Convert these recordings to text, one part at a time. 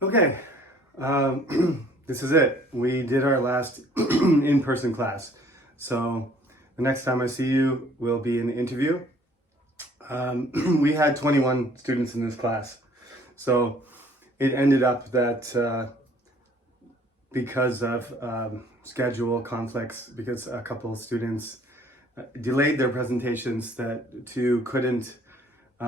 Okay, this is it. We did our last in-person class. So the next time I see you will be an interview. We had 21 students in this class. So it ended up that because of schedule conflicts, because a couple of students delayed their presentations, that two couldn't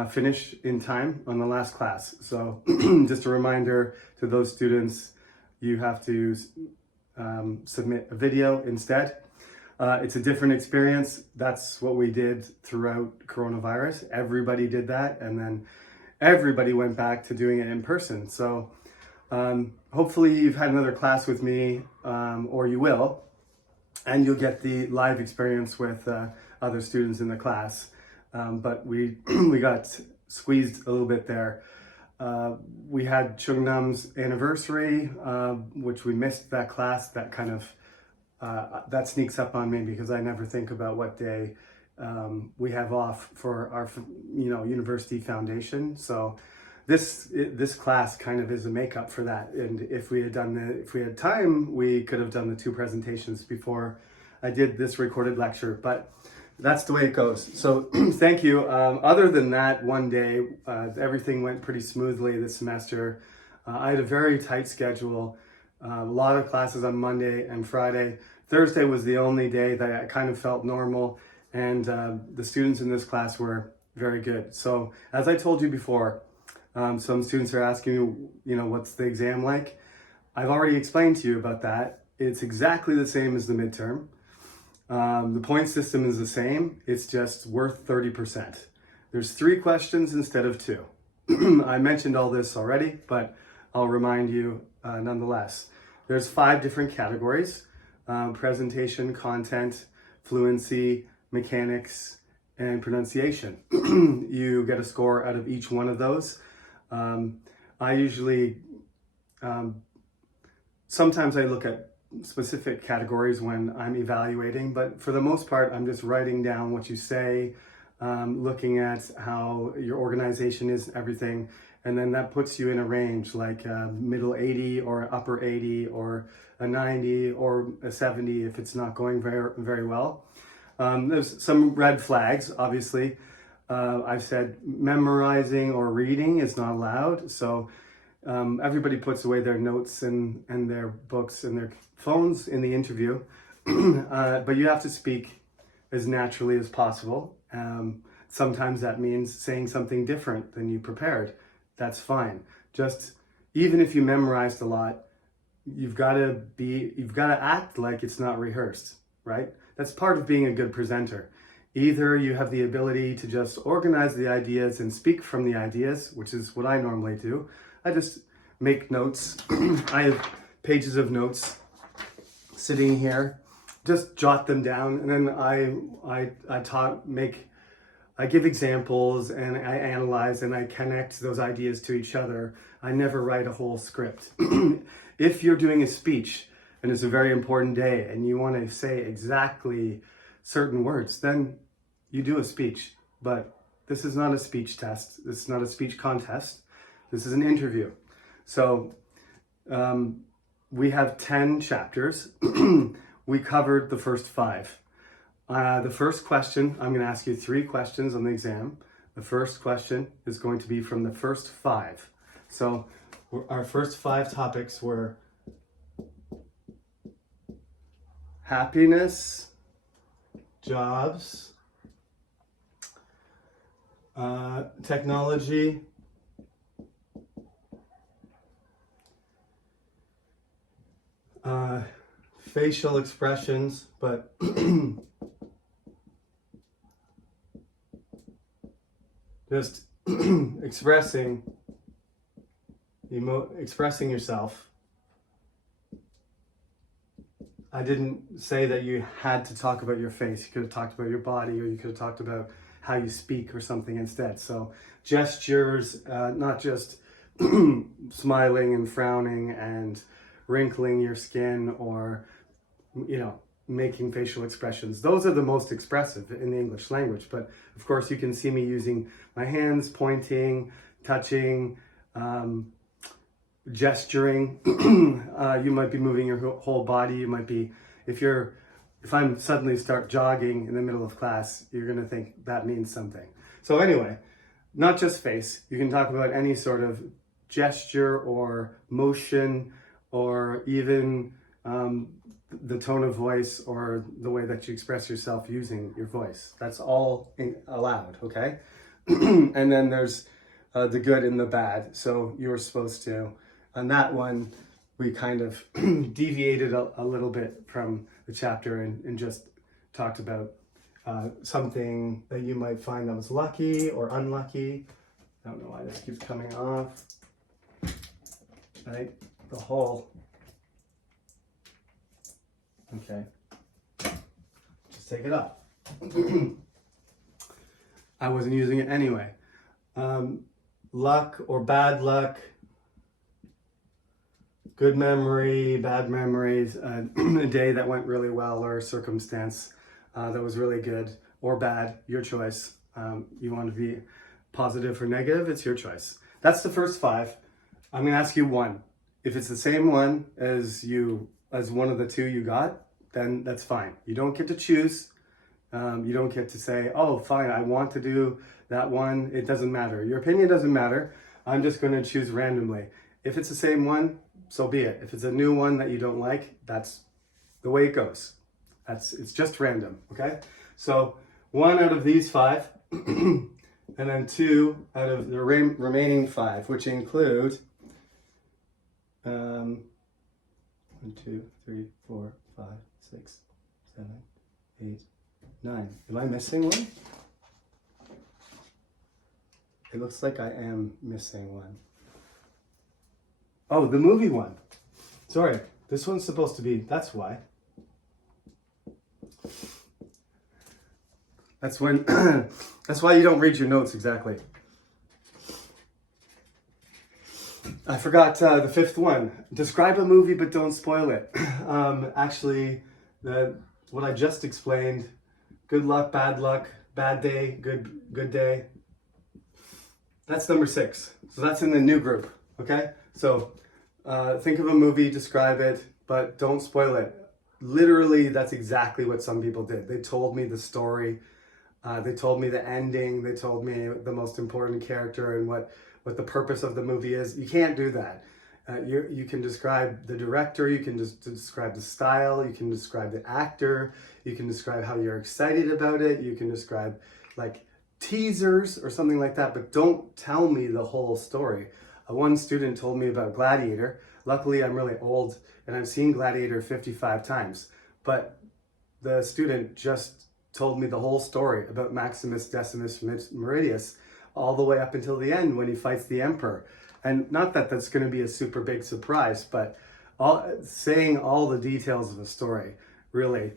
finish in time on the last class. So just a reminder to those students, you have to submit a video instead. It's a different experience. That's what we did throughout coronavirus. Everybody did that, and then everybody went back to doing it in person. So hopefully you've had another class with me, or you will, and you'll get the live experience with other students in the class. But we got squeezed a little bit there. We had Chungnam's anniversary, which we missed that class. That kind of that sneaks up on me because I never think about what day we have off for our university foundation. So this class kind of is a makeup for that. And if we had time, we could have done the two presentations before I did this recorded lecture. But that's the way it goes. So thank you. Other than that, one day, everything went pretty smoothly this semester. I had a very tight schedule, a lot of classes on Monday and Friday. Thursday was the only day that I kind of felt normal, and the students in this class were very good. So as I told you before, some students are asking me, what's the exam like? I've already explained to you about that. It's exactly the same as the midterm. The point system is the same, it's just worth 30%. There's 3 questions instead of 2. I mentioned all this already, but I'll remind you nonetheless. There's 5 different categories: presentation, content, fluency, mechanics, and pronunciation. You get a score out of each one of those. I usually, sometimes I look at specific categories when I'm evaluating, but for the most part, I'm just writing down what you say, looking at how your organization is, everything, and then that puts you in a range like middle 80 or upper 80 or a 90 or a 70 if it's not going very, very well. There's some red flags, obviously. I've said memorizing or reading is not allowed, so everybody puts away their notes and their books and their phones in the interview, but you have to speak as naturally as possible. Sometimes that means saying something different than you prepared. That's fine. Just even if you memorized a lot, you've got to act like it's not rehearsed, right? That's part of being a good presenter. Either you have the ability to just organize the ideas and speak from the ideas, which is what I normally do. I just make notes. I have pages of notes sitting here. Just jot them down, and then I give examples, and I analyze, and I connect those ideas to each other. I never write a whole script. If you're doing a speech and it's a very important day and you want to say exactly certain words, then you do a speech. But this is not a speech test. This is not a speech contest. This is an interview. So we have 10 chapters. We covered the first 5. The first question, I'm going to ask you 3 questions on the exam. The first question is going to be from the first 5. So our first 5 topics were happiness, jobs, technology, facial expressions, but just expressing yourself. I didn't say that you had to talk about your face. You could have talked about your body, or you could have talked about how you speak or something instead. So gestures, not just smiling and frowning and wrinkling your skin, or making facial expressions. Those are the most expressive in the English language. But of course, you can see me using my hands, pointing, touching, gesturing. You might be moving your whole body. You might be, if I'm suddenly start jogging in the middle of class, you're going to think that means something. So anyway, not just face. You can talk about any sort of gesture or motion, or even the tone of voice or the way that you express yourself using your voice. That's all allowed, okay? And then there's the good and the bad. So you were supposed to, on that one, we kind of deviated a little bit from the chapter and just talked about something that you might find that was lucky or unlucky. I don't know why this keeps coming off. Right? The whole. Okay. Just take it off. I wasn't using it anyway. Luck or bad luck. Good memory, bad memories, a day that went really well, or a circumstance that was really good or bad, your choice. You want to be positive or negative, it's your choice. That's the first 5. I'm going to ask you one. If it's the same one as one of the 2 you got, then that's fine. You don't get to choose. You don't get to say, oh, fine, I want to do that one. It doesn't matter. Your opinion doesn't matter. I'm just going to choose randomly. If it's the same one, so be it. If it's a new one that you don't like, that's the way it goes. It's just random, okay? So 1 out of these 5, and then 2 out of the remaining 5, which include 1, 2, 3, 4, 5, 6, 7, 8, 9. Am I missing one? It looks like I am missing one. Oh, the movie one. Sorry, this one's supposed to be, that's why. That's when, that's why you don't read your notes exactly. I forgot the 5th one. Describe a movie but don't spoil it. Actually, what I just explained, good luck, bad day, good day. That's number 6. So that's in the new group, okay? So think of a movie, describe it, but don't spoil it. Literally, that's exactly what some people did. They told me the story. They told me the ending. They told me the most important character and what the purpose of the movie is. You can't do that. You can describe the director. You can just describe the style. You can describe the actor. You can describe how you're excited about it. You can describe like teasers or something like that, but don't tell me the whole story. One student told me about Gladiator. Luckily, I'm really old and I've seen Gladiator 55 times, but the student just told me the whole story about Maximus Decimus Meridius all the way up until the end when he fights the emperor. And not that that's going to be a super big surprise, but saying all the details of the story really,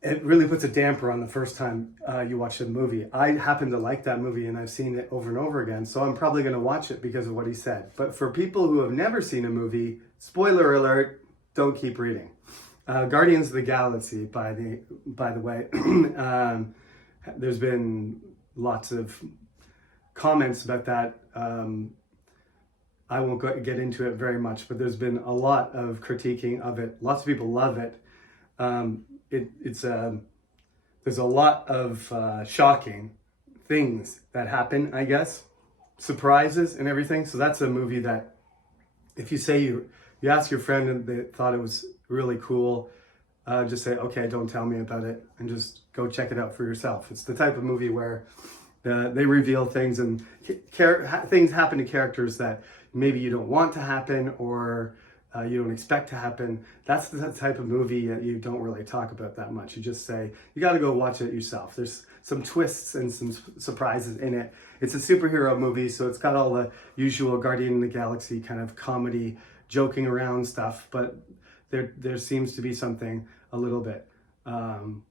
it really puts a damper on the first time you watch the movie. I happen to like that movie and I've seen it over and over again, so I'm probably going to watch it because of what he said. But for people who have never seen a movie, spoiler alert, don't keep reading. Guardians of the Galaxy, by the way, there's been lots of comments about that. I won't get into it very much, but there's been a lot of critiquing of it. Lots of people love it. There's a lot of shocking things that happen, I guess, surprises and everything. So that's a movie that if you say you ask your friend and they thought it was really cool, just say, okay, don't tell me about it and just go check it out for yourself. It's the type of movie where they reveal things and things happen to characters that maybe you don't want to happen or you don't expect to happen. That's the type of movie that you don't really talk about that much. You just say, you got to go watch it yourself. There's some twists and some surprises in it. It's a superhero movie, so it's got all the usual Guardian of the Galaxy kind of comedy, joking around stuff, but there seems to be something a little bit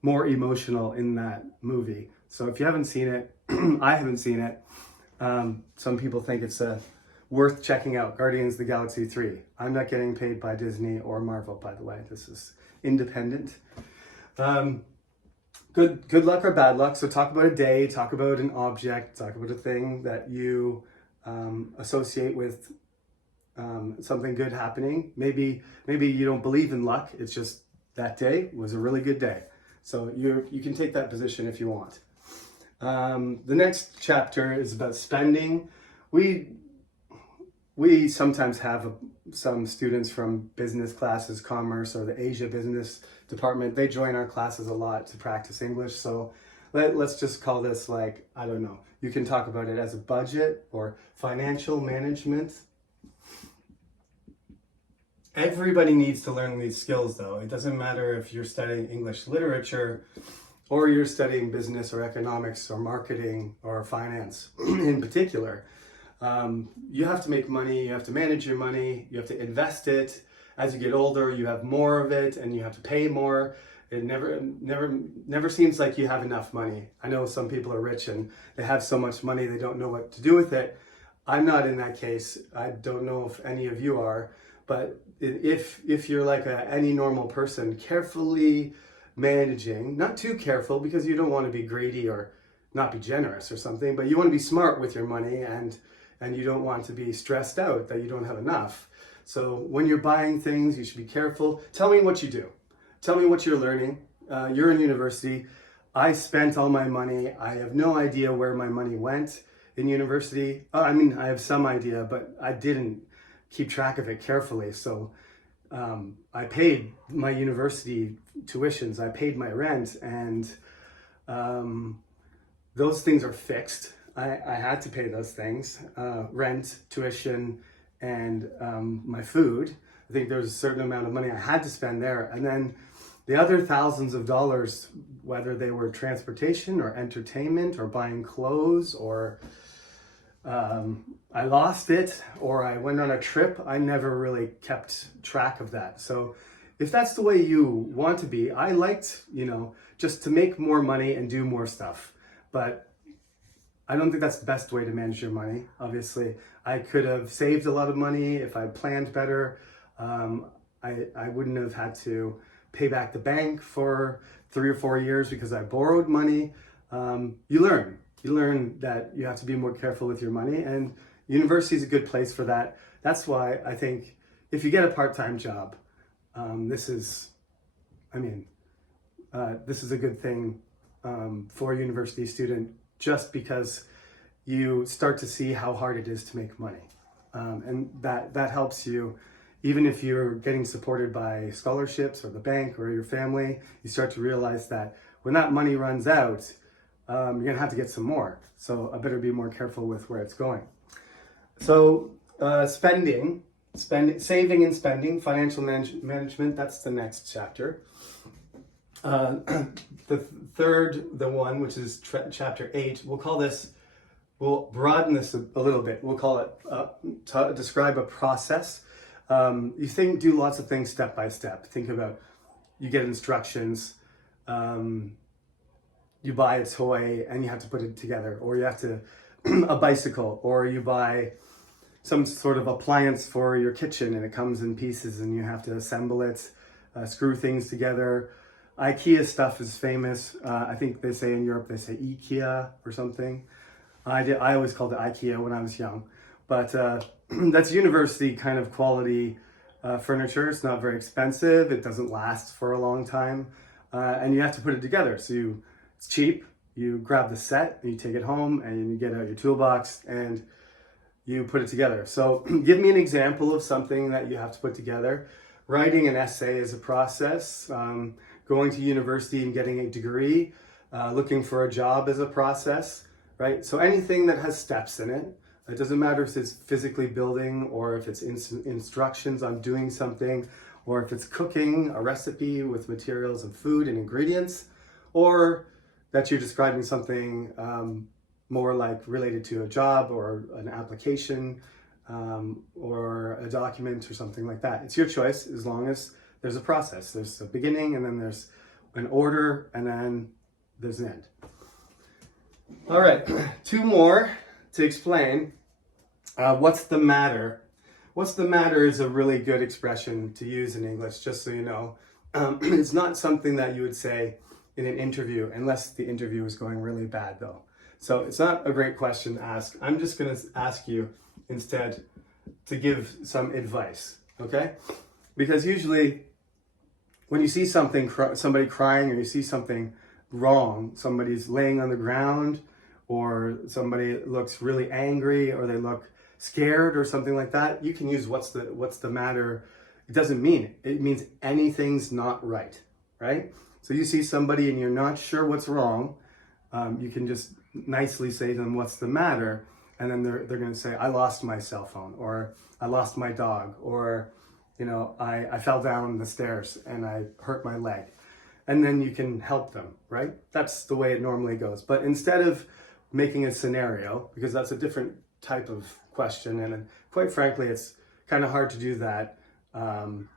more emotional in that movie. So if you haven't seen it, I haven't seen it. Some people think it's worth checking out. Guardians of the Galaxy 3. I'm not getting paid by Disney or Marvel, by the way. This is independent. Good luck or bad luck. So talk about a day, talk about an object, talk about a thing that you associate with something good happening. Maybe you don't believe in luck. It's just that day was a really good day. So you can take that position if you want. The next chapter is about spending. We sometimes have some students from business classes, commerce, or the Asia business department. They join our classes a lot to practice English. So let's just call this, like, I don't know. You can talk about it as a budget or financial management. Everybody needs to learn these skills, though. It doesn't matter if you're studying English literature or you're studying business or economics or marketing or finance in particular. You have to make money, you have to manage your money, you have to invest it. As you get older, you have more of it and you have to pay more. It never seems like you have enough money. I know some people are rich and they have so much money they don't know what to do with it. I'm not in that case. I don't know if any of you are. But if you're like any normal person, carefully managing, not too careful because you don't want to be greedy or not be generous or something, but you want to be smart with your money and you don't want to be stressed out that you don't have enough. So when you're buying things, you should be careful. Tell me what you do. Tell me what you're learning. You're in university. I spent all my money. I have no idea where my money went in university. I mean, I have some idea, but I didn't keep track of it carefully. So I paid my university tuitions, I paid my rent, and those things are fixed. I had to pay those things, rent, tuition, and my food. I think there was a certain amount of money I had to spend there. And then the other thousands of dollars, whether they were transportation or entertainment or buying clothes or I lost it or I went on a trip, I never really kept track of that. So if that's the way you want to be, I liked, just to make more money and do more stuff. But I don't think that's the best way to manage your money. Obviously, I could have saved a lot of money if I planned better. I wouldn't have had to pay back the bank for 3 or 4 years because I borrowed money. You learn that you have to be more careful with your money, and university is a good place for that. That's why I think if you get a part-time job, this is a good thing for a university student, just because you start to see how hard it is to make money. And that helps you, even if you're getting supported by scholarships or the bank or your family, you start to realize that when that money runs out, you're gonna have to get some more. So I better be more careful with where it's going. So saving and spending, financial management, that's the next chapter. The one, which is chapter 8, we'll broaden this a little bit. We'll call it, describe a process. Do lots of things step by step. Think about, you get instructions, you buy a toy and you have to put it together, or you have to, a bicycle, or you buy some sort of appliance for your kitchen and it comes in pieces and you have to assemble it, screw things together. IKEA stuff is famous. I think they say in Europe, they say IKEA or something. I always called it IKEA when I was young, but that's university kind of quality furniture. It's not very expensive. It doesn't last for a long time. And you have to put it together. So it's cheap. You grab the set and you take it home and you get out your toolbox and you put it together. So give me an example of something that you have to put together. Writing an essay is a process. Going to university and getting a degree, looking for a job is a process, right? So anything that has steps in it, it doesn't matter if it's physically building or if it's instructions on doing something, or if it's cooking a recipe with materials and food and ingredients, or that you're describing something more like related to a job or an application or a document or something like that. It's your choice, as long as there's a process. There's a beginning, and then there's an order, and then there's an end. All right, 2 more to explain. What's the matter? What's the matter is a really good expression to use in English, just so you know. It's not something that you would say in an interview, unless the interview is going really bad, though. So it's not a great question to ask. I'm just going to ask you instead to give some advice, okay? Because usually when you see something, somebody crying, or you see something wrong, somebody's laying on the ground, or somebody looks really angry, or they look scared or something like that, you can use what's the matter. It doesn't mean it. It means anything's not right, right? So you see somebody and you're not sure what's wrong, you can just nicely say to them, what's the matter? And then they're going to say, I lost my cell phone, or I lost my dog, or, you know, I fell down the stairs and I hurt my leg. And then you can help them, right? That's the way it normally goes. But instead of making a scenario, because that's a different type of question, and quite frankly, it's kind of hard to do that. I'm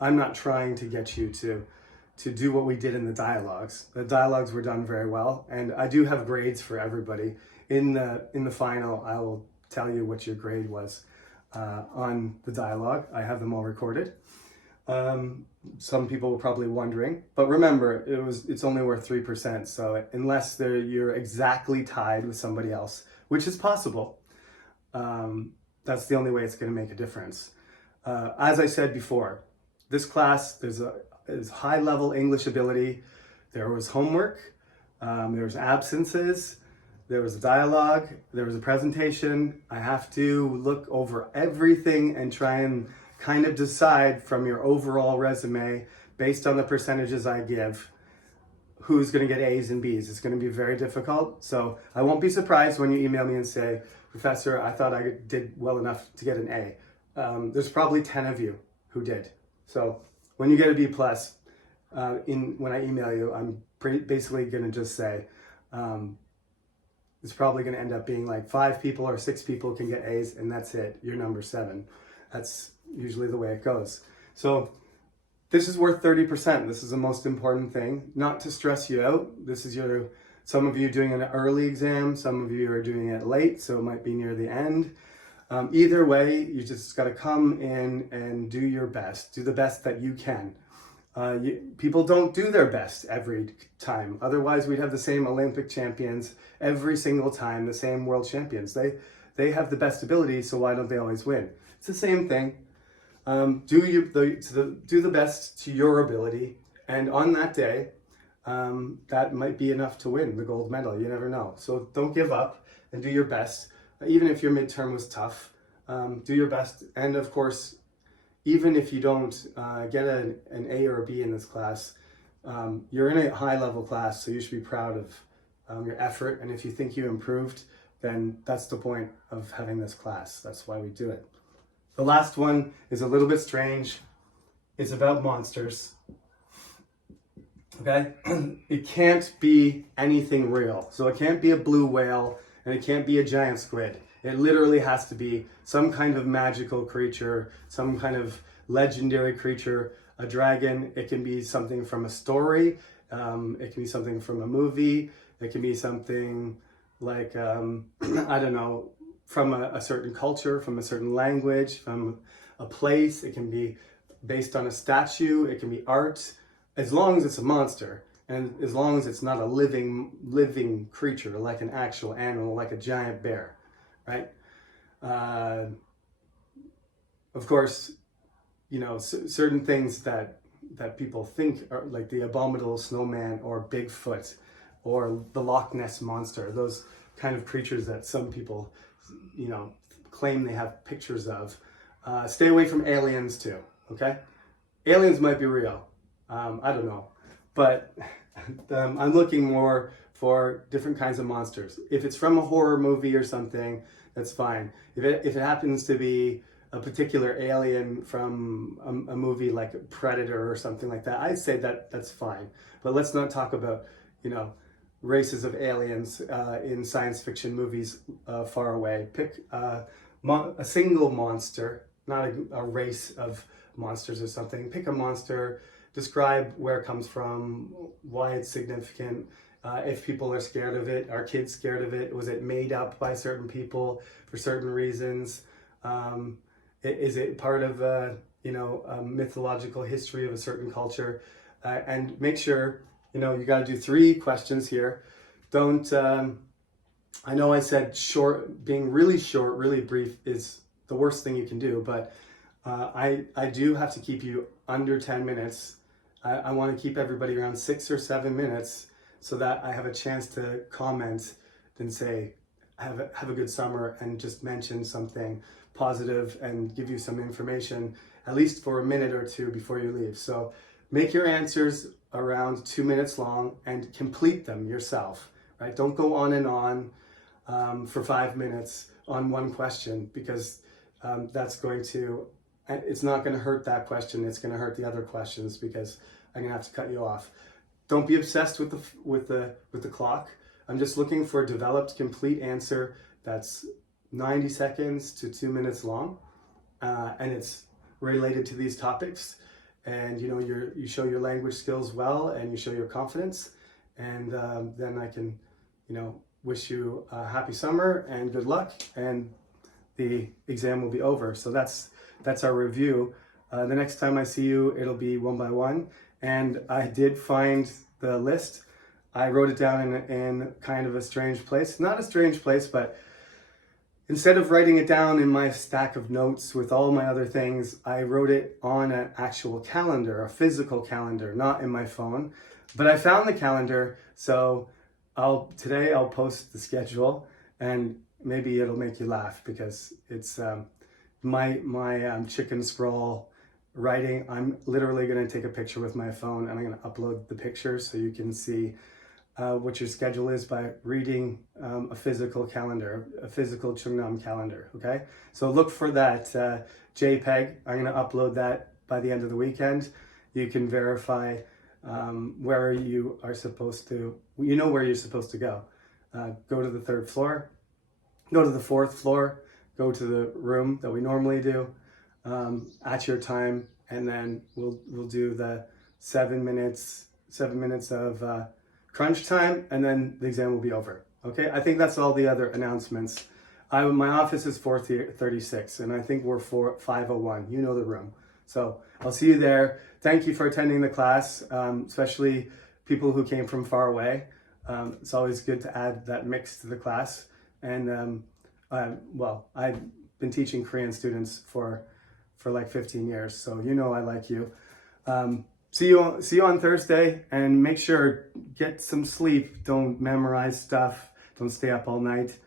not trying to get you to do what we did in the dialogues. The dialogues were done very well, and I do have grades for everybody. In the final, I will tell you what your grade was on the dialogue. I have them all recorded. Some people were probably wondering, but remember, it's only worth 3%. So unless you're exactly tied with somebody else, which is possible, that's the only way it's going to make a difference. As I said before, this class, there's high-level English ability. There was homework, there was absences, there was a dialogue, there was a presentation. I have to look over everything and try and kind of decide from your overall resume, based on the percentages I give, who's going to get A's and B's. It's going to be very difficult. So I won't be surprised when you email me and say, Professor, I thought I did well enough to get an A. There's probably 10 of you who did. So when you get a B plus, when I email you, I'm basically going to just say, it's probably going to end up being like 5 people or 6 people can get A's, and that's it. You're number 7. That's usually the way it goes. So this is worth 30%. This is the most important thing. Not to stress you out. This is some of you doing an early exam, some of you are doing it late, so it might be near the end. Either way, you just got to come in and do your best. Do the best that you can. People don't do their best every time. Otherwise, we'd have the same Olympic champions every single time, the same world champions. They have the best ability, so why don't they always win? It's the same thing. Do the best to your ability, and on that day, that might be enough to win the gold medal. You never know. So don't give up and do your best. Even if your midterm was tough, do your best. And of course, even if you don't get an A or a B in this class, you're in a high-level class, so you should be proud of your effort. And if you think you improved, then that's the point of having this class. That's why we do it. The last one is a little bit strange. It's about monsters. Okay? It can't be anything real. So it can't be a blue whale, and it can't be a giant squid. It literally has to be some kind of magical creature, some kind of legendary creature, a dragon. It can be something from a story. It can be something from a movie. It can be something like, I don't know, from a certain culture, from a certain language, from a place. It can be based on a statue. It can be art. As long as it's a monster, and as long as it's not a living creature, like an actual animal, like a giant bear, right? Of course, you know, certain things that people think are like the abominable snowman or Bigfoot or the Loch Ness monster, those kind of creatures that some people, you know, claim they have pictures of. Stay away from aliens too, okay? Aliens might be real. I don't know. But I'm looking more for different kinds of monsters. If it's from a horror movie or something, that's fine. If it happens to be a particular alien from a movie like Predator or something like that, I'd say that's fine. But let's not talk about, you know, races of aliens in science fiction movies far away. Pick a single monster, not a race of monsters or something. Pick a monster, describe where it comes from, why it's significant, if people are scared of it, are kids scared of it, was it made up by certain people for certain reasons, is it part of a mythological history of a certain culture, and make sure, you know, you got to do 3 questions here. Don't I know I said short, being really short, really brief is the worst thing you can do, but I do have to keep you under 10 minutes. I want to keep everybody around 6 or 7 minutes so that I have a chance to comment and say, have a good summer, and just mention something positive and give you some information, at least for a minute or two before you leave. So make your answers around 2 minutes long and complete them yourself, right? Don't go on and on for 5 minutes on one question, because that's going to, it's not going to hurt that question. It's going to hurt the other questions, because I'm going to have to cut you off. Don't be obsessed with the clock. I'm just looking for a developed, complete answer that's 90 seconds to 2 minutes long, and it's related to these topics. And you show your language skills well, and you show your confidence, and then I can, wish you a happy summer and good luck, and the exam will be over. So that's our review. The next time I see you, it'll be one by one. And I did find the list. I wrote it down in kind of a strange place. Not a strange place, but instead of writing it down in my stack of notes with all my other things, I wrote it on an actual calendar, a physical calendar, not in my phone. But I found the calendar, so today I'll post the schedule, and maybe it'll make you laugh, because it's my chicken scroll writing. I'm literally going to take a picture with my phone, and I'm going to upload the picture so you can see what your schedule is by reading a physical calendar, a physical Chungnam calendar, okay? So look for that JPEG. I'm going to upload that by the end of the weekend. You can verify where you are supposed to, where you're supposed to go. Go to the 3rd floor, go to the 4th floor, go to the room that we normally do at your time, and then we'll do the 7 minutes of crunch time, and then the exam will be over. Okay, I think that's all the other announcements. My office is 436, and I think we're 501. You know the room. So I'll see you there. Thank you for attending the class, especially people who came from far away. It's always good to add that mix to the class. And I've been teaching Korean students for like 15 years, so I like you. See you on Thursday, and make sure, get some sleep. Don't memorize stuff. Don't stay up all night.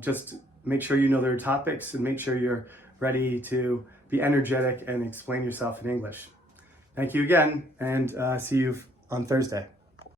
Just make sure you know their topics, and make sure you're ready to be energetic and explain yourself in English. Thank you again, and see you on Thursday.